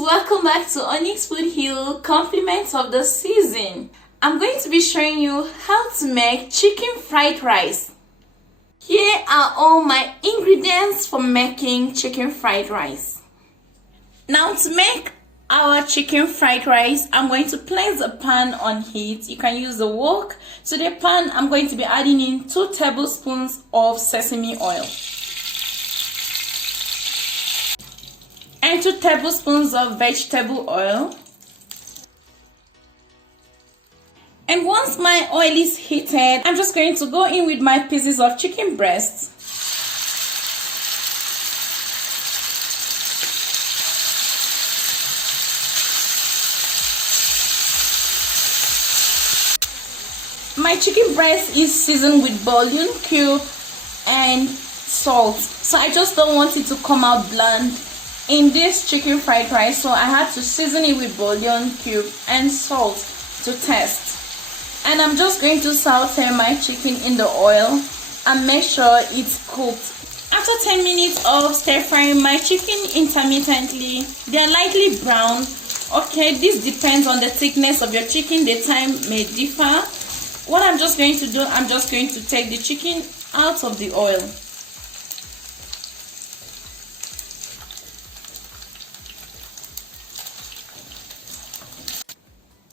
welcome back to Onyx Food Hill Compliments of the Season. I'm going to be showing you how to make chicken fried rice. Here are all my ingredients for making chicken fried rice. Now to make our chicken fried rice, I'm going to place a pan on heat. You can use a wok. To the pan, I'm going to be adding in 2 tablespoons of sesame oil and 2 tablespoons of vegetable oil. And once my oil is heated, I'm just going to go in with my pieces of chicken breast. My chicken breast is seasoned with bouillon cube and salt, so I just don't want it to come out bland in this chicken fried rice, so I had to season it with bouillon cube and salt to test. And I'm just going to saute my chicken in the oil and make sure it's cooked. After 10 minutes of stir frying my chicken intermittently, they are lightly brown. Okay, this depends on the thickness of your chicken. The time may differ. What I'm just going to do, I'm just going to take the chicken out of the oil.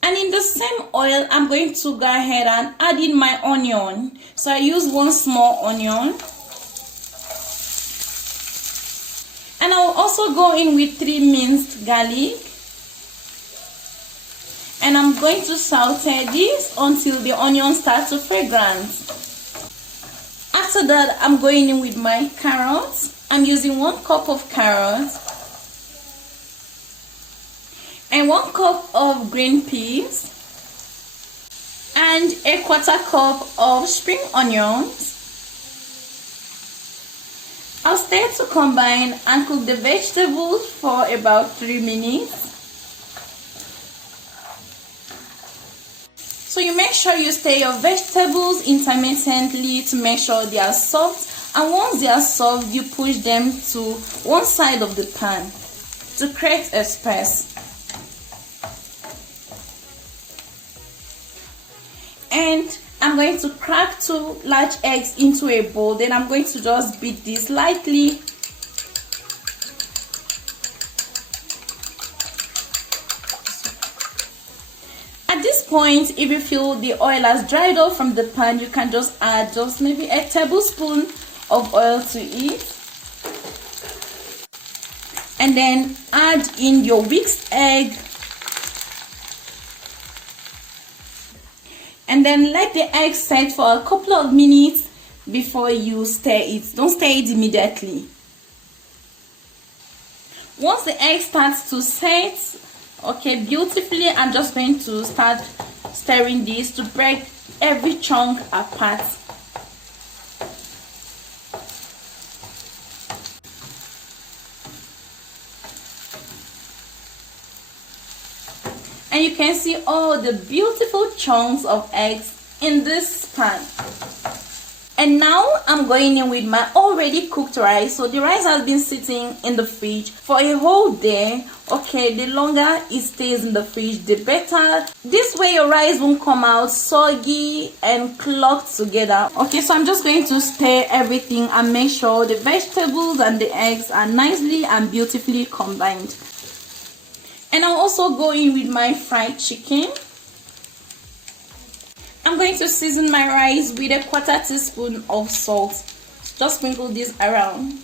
And in the same oil, I'm going to go ahead and add in my onion. So I use 1 small onion. And I'll also go in with 3 minced garlic. And I'm going to saute this until the onion starts to fragrance. After that, I'm going in with my carrots. I'm using 1 cup of carrots and 1 cup of green peas and a 1/4 cup of spring onions. I'll start to combine and cook the vegetables for about 3 minutes. So you make sure you stir your vegetables intermittently to make sure they are soft, and once they are soft, you push them to one side of the pan to create a space. And I'm going to crack 2 large eggs into a bowl. Then I'm going to just beat this lightly. At this point, if you feel the oil has dried off from the pan, you can just add maybe a tablespoon of oil to it. And then add in your whisked egg. And then let the egg set for a couple of minutes before you stir it. Don't stir it immediately. Once the egg starts to set, okay, beautifully, I'm just going to start stirring this to break every chunk apart. And you can see all the beautiful chunks of eggs in this pan. And now I'm going in with my already cooked rice. So the rice has been sitting in the fridge for a whole day. Okay, the longer it stays in the fridge, the better. This way your rice won't come out soggy and clogged together. Okay, so I'm just going to stir everything and make sure the vegetables and the eggs are nicely and beautifully combined. And I'll also go in with my fried chicken. I'm going to season my rice with a 1/4 teaspoon of salt. Just sprinkle this around.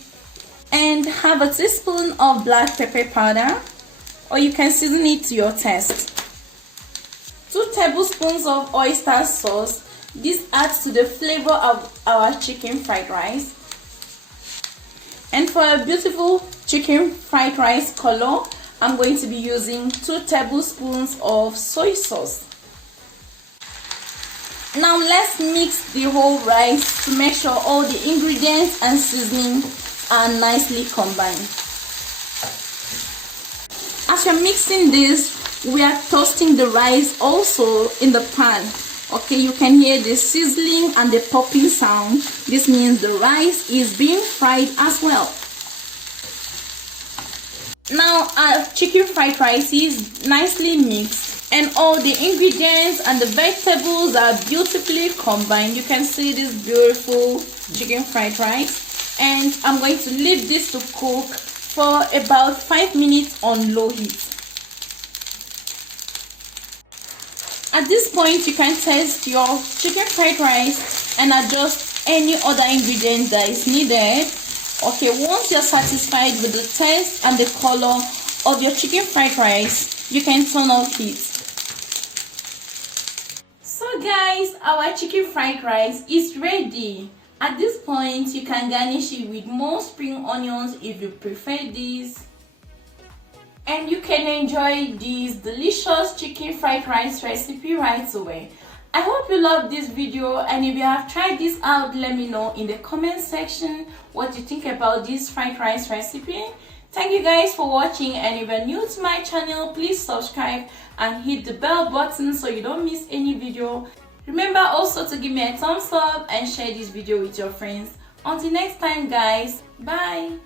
And have a teaspoon of black pepper powder, or you can season it to your taste. 2 tablespoons of oyster sauce. This adds to the flavor of our chicken fried rice. And for a beautiful chicken fried rice color, I'm going to be using 2 tablespoons of soy sauce. Now let's mix the whole rice to make sure all the ingredients and seasoning are nicely combined. As you're mixing this, we are toasting the rice also in the pan. Okay, you can hear the sizzling and the popping sound. This means the rice is being fried as well. Now Now our chicken fried rice is nicely mixed and all the ingredients and the vegetables are beautifully combined. You can see this beautiful chicken fried rice, and I'm going to leave this to cook for about 5 minutes on low heat. At this point, you can test your chicken fried rice and adjust any other ingredient that is needed. Okay, once you're satisfied with the taste and the color of your chicken fried rice, you can turn off heat. So guys, our chicken fried rice is ready. At this point, you can garnish it with more spring onions if you prefer this. And you can enjoy this delicious chicken fried rice recipe right away. I hope you loved this video, and if you have tried this out, let me know in the comment section what you think about this fried rice recipe. Thank you guys for watching, and if you're new to my channel, please subscribe and hit the bell button so you don't miss any video. Remember also to give me a thumbs up and share this video with your friends. Until next time guys, bye.